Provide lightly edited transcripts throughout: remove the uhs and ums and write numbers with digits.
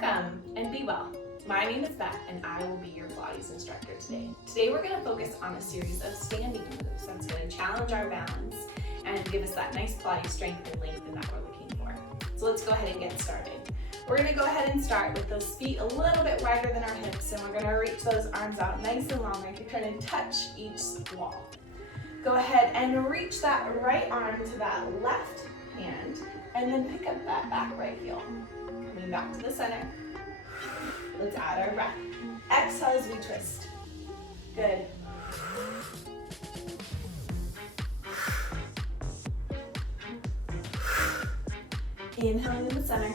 Welcome and be well. My name is Beth and I will be your Pilates instructor today. Today we're going to focus on a series of standing moves that's going to challenge our balance and give us that nice Pilates strength and length that we're looking for. So let's go ahead and get started. We're going to go ahead and start with those feet a little bit wider than our hips, and we're going to reach those arms out nice and long like you're trying to touch each wall. Go ahead and reach that right arm to that left hand and then pick up that back right heel. Coming back to the center. Let's add our breath. Exhale as we twist. Good. Inhaling in the center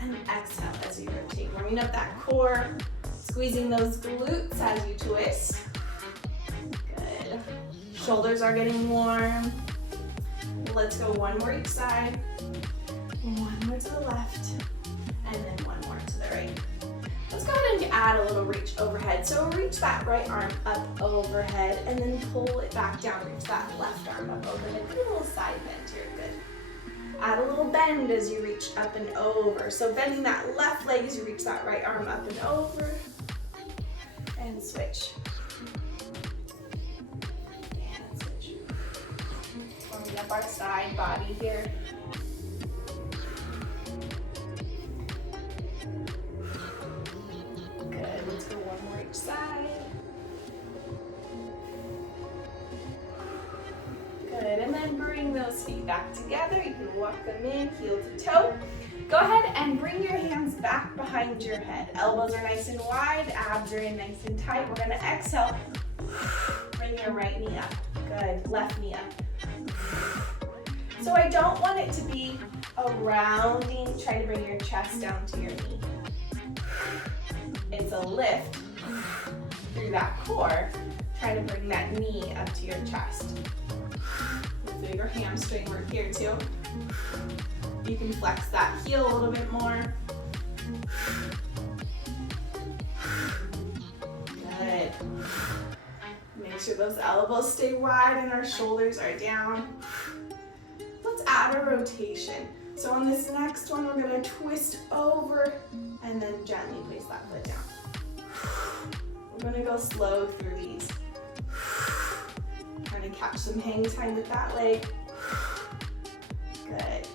and exhale as you rotate. Warming up that core, squeezing those glutes as you twist. Good. Shoulders are getting warm. Let's go one more each side. One more to the left, and then one more to the right. Let's go ahead and add a little reach overhead. So reach that right arm up overhead, and then pull it back down. Reach that left arm up overhead. Do a little side bend here, good. Add a little bend as you reach up and over. So bending that left leg as you reach that right arm up and over, and switch. And switch. Warming up our side body here. Good, let's go one more each side. Good, and then bring those feet back together. You can walk them in, heel to toe. Go ahead and bring your hands back behind your head. Elbows are nice and wide, abs are in nice and tight. We're gonna exhale. Bring your right knee up. Good, left knee up. So I don't want it to be a rounding, try to bring your chest down to your knee. It's a lift through that core, trying to bring that knee up to your chest. So your hamstring work here too. You can flex that heel a little bit more. Good. Make sure those elbows stay wide and our shoulders are down. Let's add a rotation. So on this next one, we're gonna twist over and then gently place that foot down. We're gonna go slow through these. Trying to catch some hang time with that leg. Good.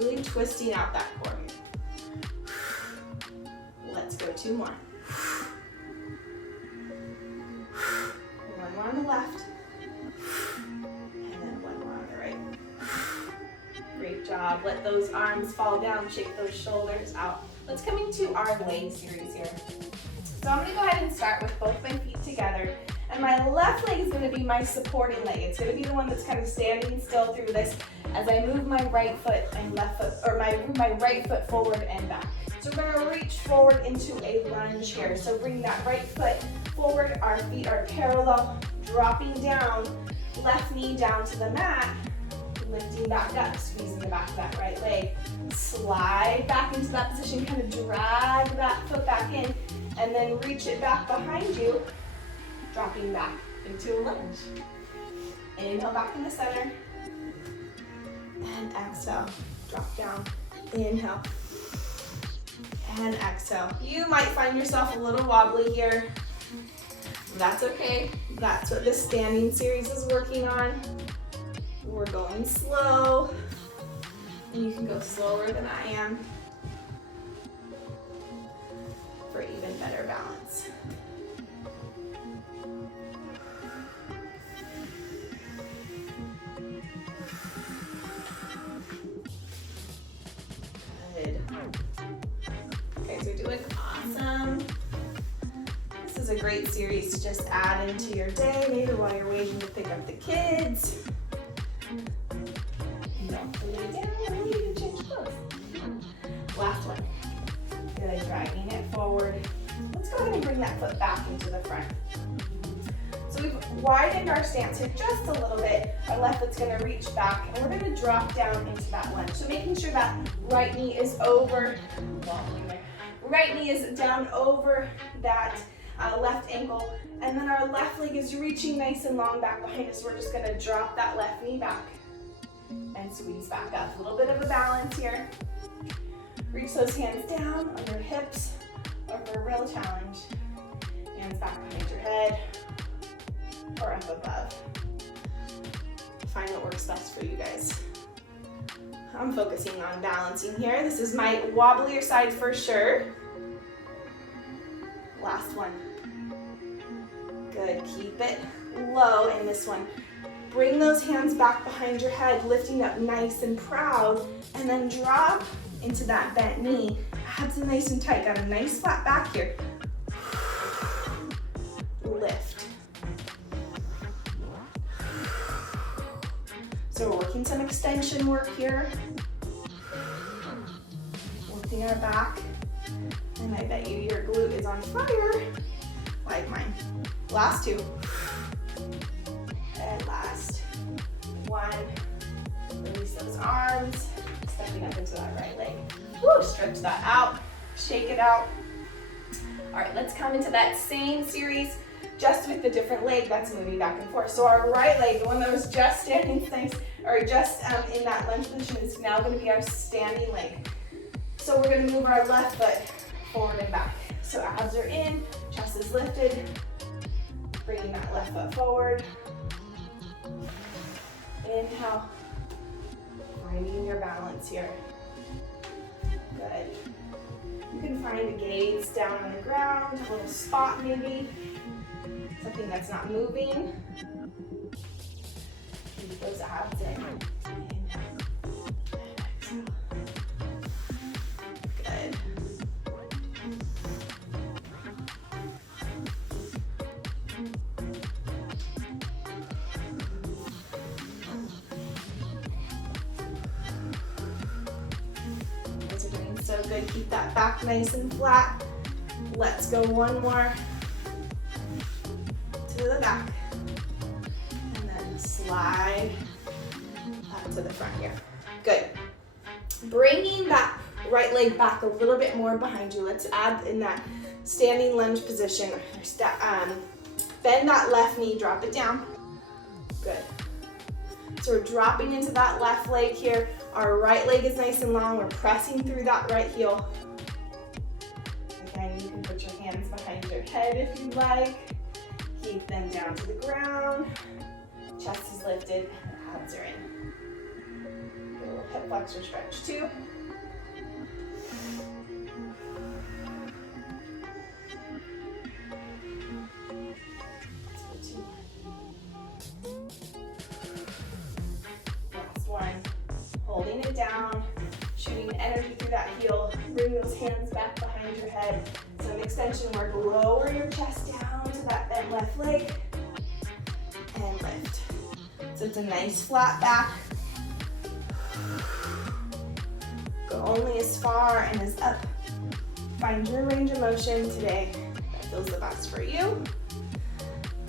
Really twisting out that core. Let's go two more. One more on the left. And then one more on the right. Great job. Let those arms fall down, shake those shoulders out. Let's come into our leg series here. So I'm gonna go ahead and start with both my feet together. And my left leg is gonna be my supporting leg. It's gonna be the one that's kind of standing still through this as I move my right foot and left foot, or move my right foot forward and back. So we're gonna reach forward into a lunge here. So bring that right foot forward, our feet are parallel, dropping down, left knee down to the mat, lifting back up, squeezing the back of that right leg. Slide back into that position, kind of drag that foot back in, and then reach it back behind you, dropping back into a lunge. Inhale back in the center, and exhale, drop down, inhale, and exhale. You might find yourself a little wobbly here. That's okay. That's what this standing series is working on. We're going slow, and you can go slower than I am for even better balance. Good. Okay, so you're doing awesome. This is a great series to just add into your day, maybe while you're waiting to pick up the kids. Last one. Good, dragging it forward. Let's go ahead and bring that foot back into the front. So we've widened our stance here just a little bit. Our left foot's gonna reach back, and we're gonna drop down into that lunge. So making sure that right knee is over, right knee is down over that left ankle, and then our left leg is reaching nice and long back behind us. We're just gonna drop that left knee back and squeeze back up. A little bit of a balance here. Reach those hands down on your hips, or for a real challenge, hands back behind your head, or up above. Find what works best for you guys. I'm focusing on balancing here. This is my wobblier side for sure. Last one. Good, keep it low in this one. Bring those hands back behind your head, lifting up nice and proud, and then drop into that bent knee. Abs are nice and tight, got a nice flat back here. Lift. So we're working some extension work here. Working our back. And I bet you your glute is on fire, like mine. Last two. And last one. Release those arms. Stepping up into that right leg. Woo, stretch that out. Shake it out. All right, let's come into that same series, just with the different leg that's moving back and forth. So our right leg, the one that was just standing nice, or just in that lunge position, is now going to be our standing leg. So we're going to move our left foot forward and back. So abs are in, chest is lifted, bringing that left foot forward. Inhale, finding your balance here. Good. You can find a gaze down on the ground, a little spot maybe, something that's not moving. Keep those abs in. Good. So good, keep that back nice and flat. Let's go one more to the back. And then slide up to the front here. Good. Bringing that right leg back a little bit more behind you. Let's add in that standing lunge position. Bend that left knee, drop it down. Good. So we're dropping into that left leg here. Our right leg is nice and long. We're pressing through that right heel. Again, you can put your hands behind your head if you'd like. Keep them down to the ground. Chest is lifted, and abs are in. Do a little hip flexor stretch too. Holding it down, shooting energy through that heel. Bring those hands back behind your head. Some extension work. Lower your chest down to that bent left leg. And lift. So it's a nice flat back. Go only as far and as up. Find your range of motion today that feels the best for you.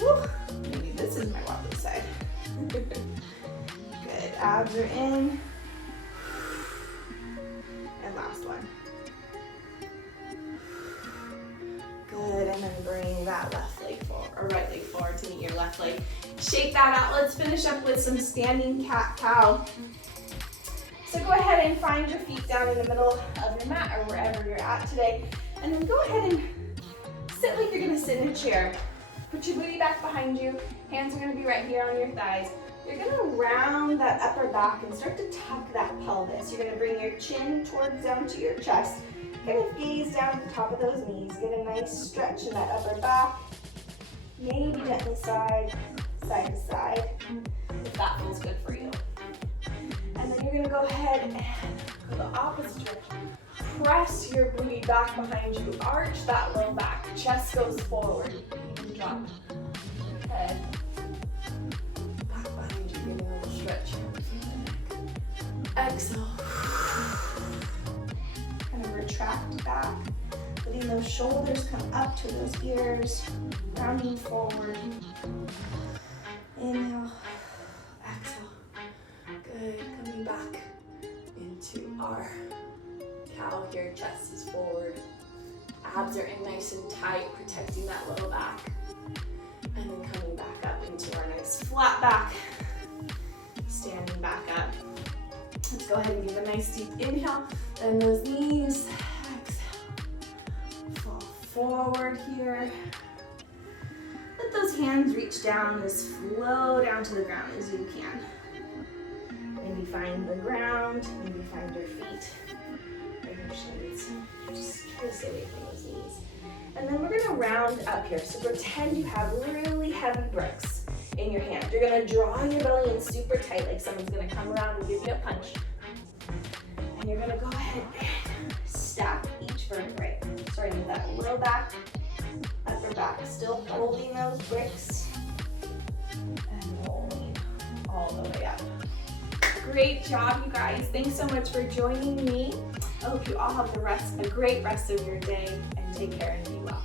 Woo. Maybe this is my wobbly side. Good. Abs are in. Last one. Good, and then bring that left leg forward, or right leg forward to meet your left leg. Shake that out. Let's finish up with some standing cat-cow. So go ahead and find your feet down in the middle of your mat or wherever you're at today. And then go ahead and sit like you're gonna sit in a chair. Put your booty back behind you. Hands are gonna be right here on your thighs. You're gonna round that upper back and start to tuck that pelvis. You're gonna bring your chin towards down to your chest. Kind of gaze down at the top of those knees. Get a nice stretch in that upper back. Maybe gently side to side, if that feels good for you. And then you're gonna go ahead and go the opposite direction. Press your booty back behind you. Arch that low back. Chest goes forward. You can drop head. Give me a little stretch. Exhale. Kind of retract back. Letting those shoulders come up to those ears. Rounding forward. Inhale. Exhale. Good. Coming back into our cow here. Chest is forward. Abs are in nice and tight, protecting that low back. And then coming back up into our nice flat back. Standing back up. Let's Go ahead and give a nice deep inhale. Bend those knees. Exhale. Fall forward here. Let those hands reach down as low down to the ground as you can. Maybe find the ground, maybe find your feet or your shins. Just try to stay away from those knees. And then we're gonna round up here. So pretend you have really heavy bricks in your hand. You're gonna draw your belly in super tight, like someone's gonna come around and give you a punch. And you're gonna go ahead and stack each vertebrae. Starting with that low back, upper back, still holding those bricks and rolling all the way up. Great job, you guys. Thanks so much for joining me. I hope you all have a great rest of your day, and take care and be well.